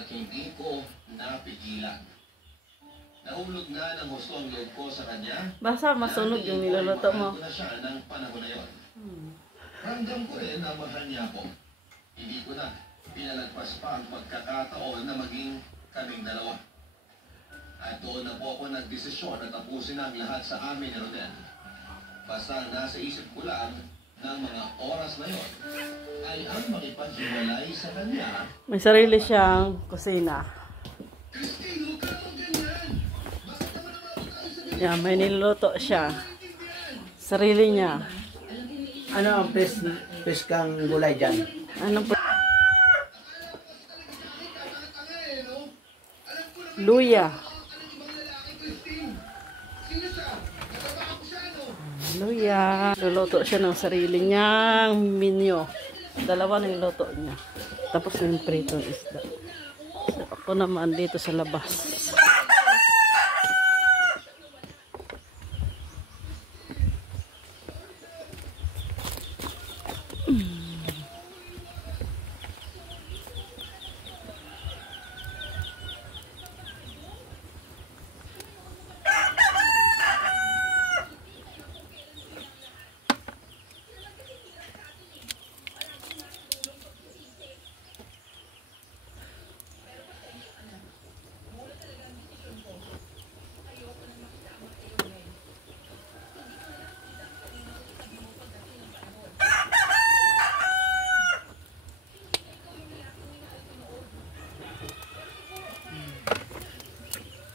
at hindi ko napigilan. Nahulog na ng gusto ang loob ko sa kanya. Basta masunog yung niluluto mo. Na siya ng panahon na yun. Ramdam ko rin na mahal niya ako. Hindi ko na pinalagpas pa ang pagkakataon na maging kaming dalawa. At doon na po ako nagdesisyon na tapusin ang lahat sa amin ni Rodel. Basta nasa isip ko lang ng mga oras na yon ay ang makipaghiwalay sa kanya. May sarili siyang kusina. Yan, may niluto siya. Sarili niya. Ano ang kang gulay dyan? Ano po? Luya. Luya. Luluto siya ng sarili niyang menu. Dalawa na yung luto niya. Tapos na yung pritong isda. So, ako naman dito sa labas.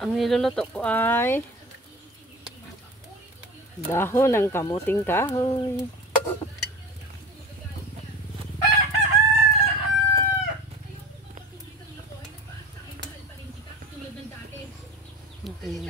Ang niluluto ko ay dahon ng kamuting kahoy. Okay.